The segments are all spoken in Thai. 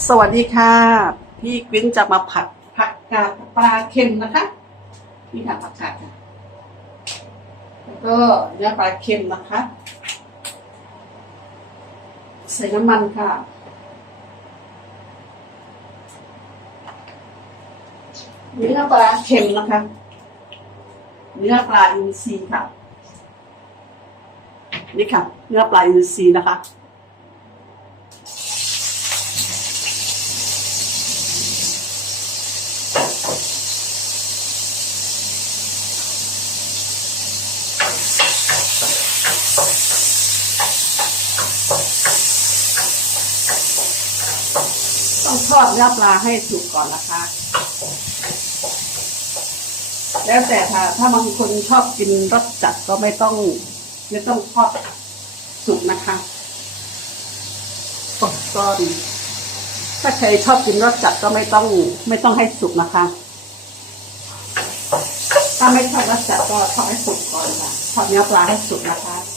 สวัสดีค่ะ พี่กวิ้นจะมาผัดผักกาดปลาเค็มนะคะนี่ค่ะผักกาดแล้วก็เนื้อปลาเค็มนะคะ ใส่น้ำมันค่ะ เนื้อปลาเค็มนะคะ เนื้อปลาอินทรีย์ค่ะ นี่ค่ะ เนื้อปลาอินทรีย์นะคะ ทอดเนื้อปลาให้สุกก่อนนะคะ แล้วแต่ถ้าถ้าบางคนชอบกินรสจัดก็ไม่ต้องไม่ต้องทอดสุกนะคะก็ก็ดีถ้าใครชอบกินรสจัดก็ไม่ต้อง ไม่ต้องให้สุกนะคะ ถ้าไม่ชอบรสจัดก็ทอดให้สุกก่อนค่ะทอดเนื้อปลาให้สุกนะคะ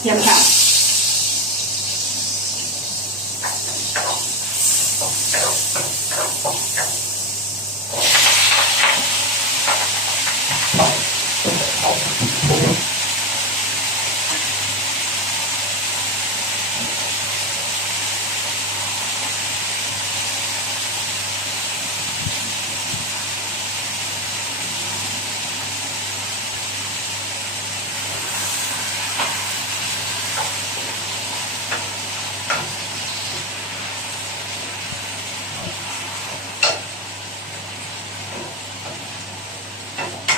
เทียมค่ะ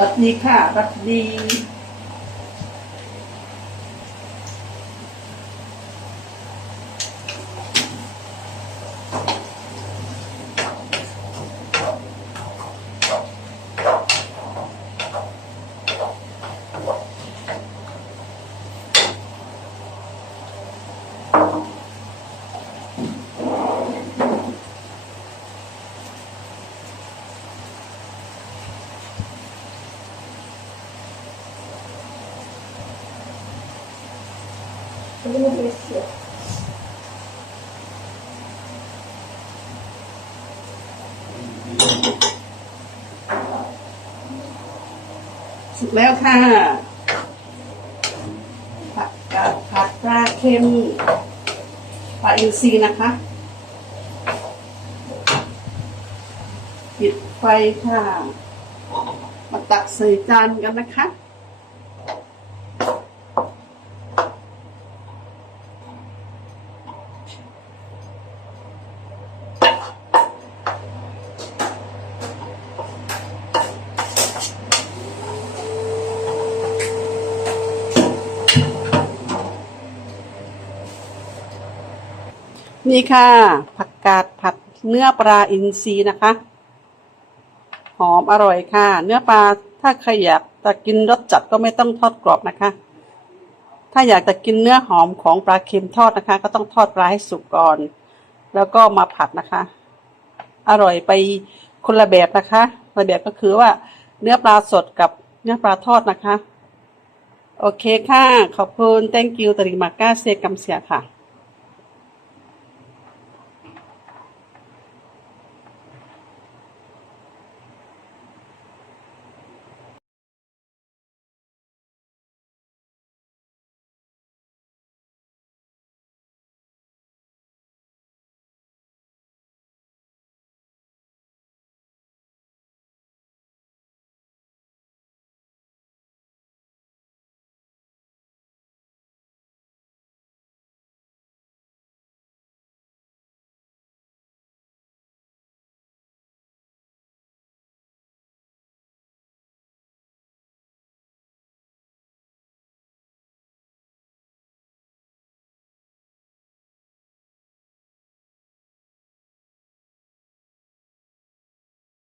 รัดดีค่ะรัดดี สุกแล้วค่ะ ผักกาดผัดปลาเค็มปลาอินทรีนะคะปิดไฟค่ะ มาตักใส่จานกันนะคะ นี่ค่ะ ผักกาดผัดเนื้อปลาอินทรีนะคะ หอมอร่อยค่ะ เนื้อปลาถ้าใครอยากจะกินรสจัดก็ไม่ต้องทอดกรอบนะคะ ถ้าอยากจะกินเนื้อหอมของปลาเค็มทอดนะคะ ก็ต้องทอดปลาให้สุกก่อน แล้วก็มาผัดนะคะ อร่อยไปคนละแบบนะคะคนละแบบก็คือว่าเนื้อปลาสดกับเนื้อปลาทอดนะคะ โอเคค่ะ ขอบคุณ thank you ตริมาก้าเซกัมเสียค่ะ